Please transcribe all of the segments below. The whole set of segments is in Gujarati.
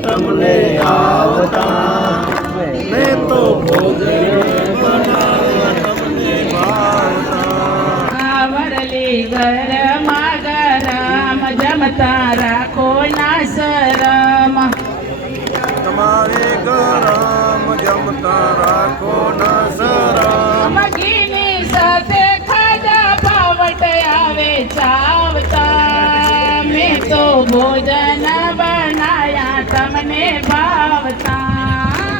તમને આવતા મેં તો ભોજન બનાવ્યા તમને ભાવતા વરલી ગરમા ગરમ જમતા રાખો ના શરમ તમારે ગરમ જમતા રાખો ના શરમ ઘીની સાથે ખાજા પાવટ આવે ચાવતા મેં તો ભોજન બનાયા તમને ભાવતા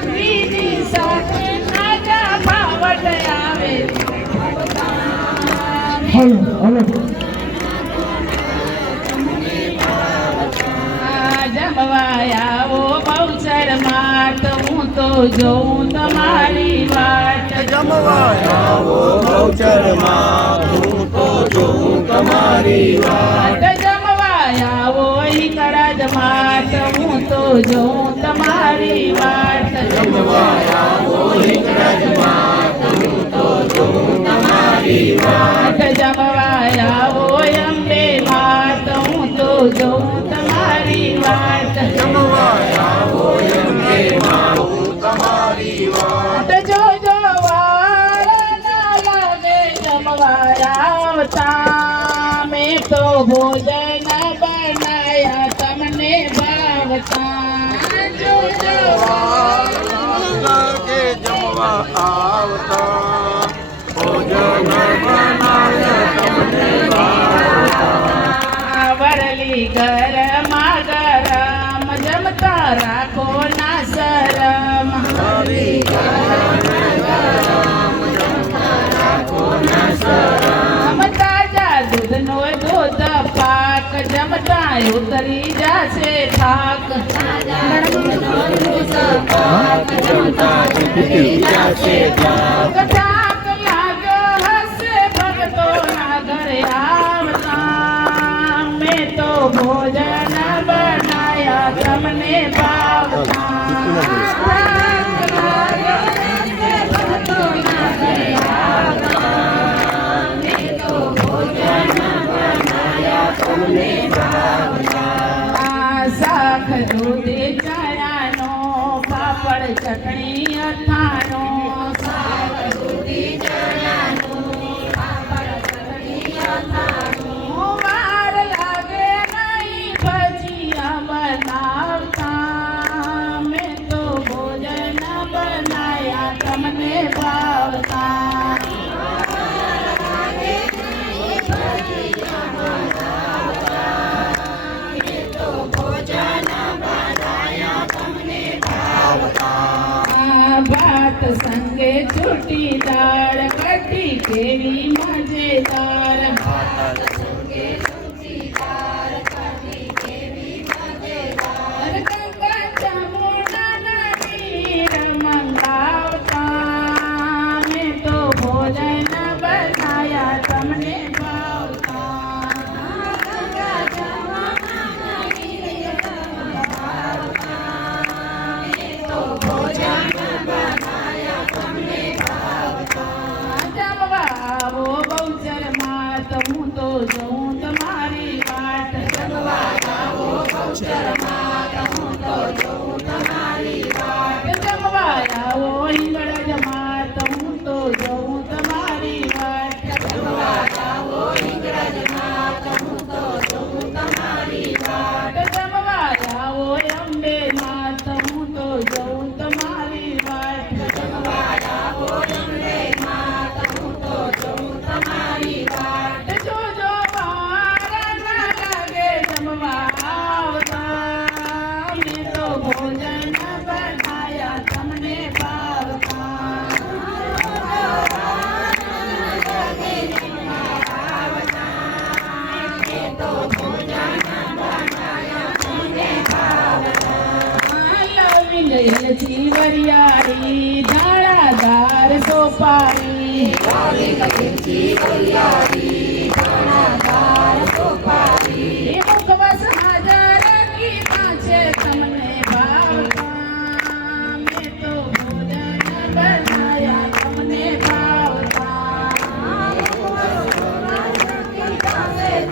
ઘીની સાથે ખાજા પાવટ આવે જમવાયાઓ બહુચર માત હું તો જોઉં તમારી વાટ જમવાયાઓ બહુચરમાં હું તો જોઉં તમારી વાત જમવાયાઓ ઈકડા જ માત હું તો જોઉં તમારી વાટ જમવાયાઓ ઈકડા જ માત હું તો જોઉં તમારી વાત જમવાયાઓ અંબે માત હું તો જોઉં તમારી વાટ જમવાયાઓ અંબે માં હું તમારી વાત જોજો વાર ના લાગે જમવાયા આવતા મેં તો ભોજન બનાયા તમને ભાવતા જોજો લાગે જમવા આવતા ભોજન બનાવ્યા તમને ભાવતા વરલી ગરમા ગરમ જમતા રાખો ના શરમ તાજા દૂધનો દૂધ પાક જમતા ઉતરી જશે થાક થાક લાગ્યો હશે ભક્તો ના ઘરે આવતા મેં તો ભોજન બનાયા તમને ભાવતા શાક દૂધી ચણાનો પાપડ ચટણી અથાણો શાક દૂધી ચણાનો પાપડ ચટણી અથાણો વાર લાગે નહીં ભજીયા બનાવતા મેં તો ભોજન બનાયા તમને ભાવતા ભાત સંગે છૂટી દાળ કઢી કેવી મજેદાર ભાત સંગે છૂટી દાળ કઢી કેવી મજેદાર કંકા ચામુંડાના નીર મંગાવતા મેં તો ભોજન બનાયા તમને ભાવતા કંકા ચામુંડાના નીર મંગાવતા મેં તો ભોજન હું તો જોઉં તમારી વાટ જમવાયાઓ બહુચરમાં હું તો જોઉં તમારી વાટ જમવાયાઓ ઈંગળ જમાત હું તો જોઉં તમારી વાટ જમવાયાઓ ઈંગળ જમાત હું તો જોઉં તમારી વાટ જમવાયાઓ અંબે માત હું તો જોઉં તમારી વાટ જમવાયાઓ અંબે માત હું તો જોઉં તમારી વાટ જોજો વાર ના લાગે જમવા આવતા મેં તો ભોજન બનાયા તમને ભાવતા લવિંગ વરિયાળી દાણાદાર સોપારી મુખવાસ હાજર કી પાછે તમને ભાવતા મેં તો ભોજન બનાયા તમને ભાવતા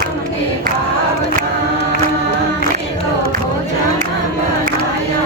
તમને ભાવતા મેં તો ભોજન બનાયા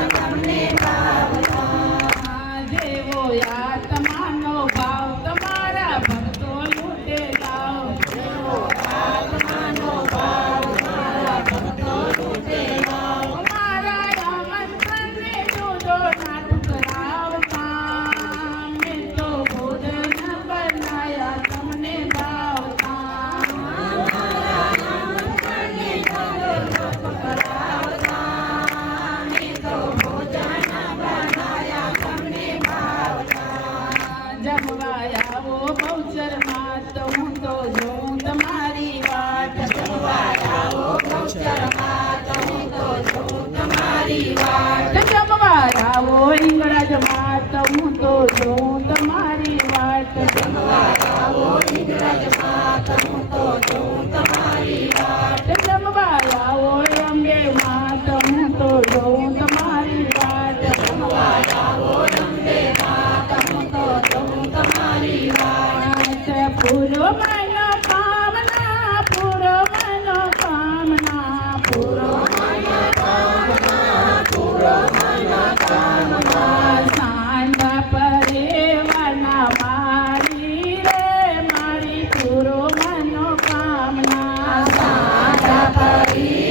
હરી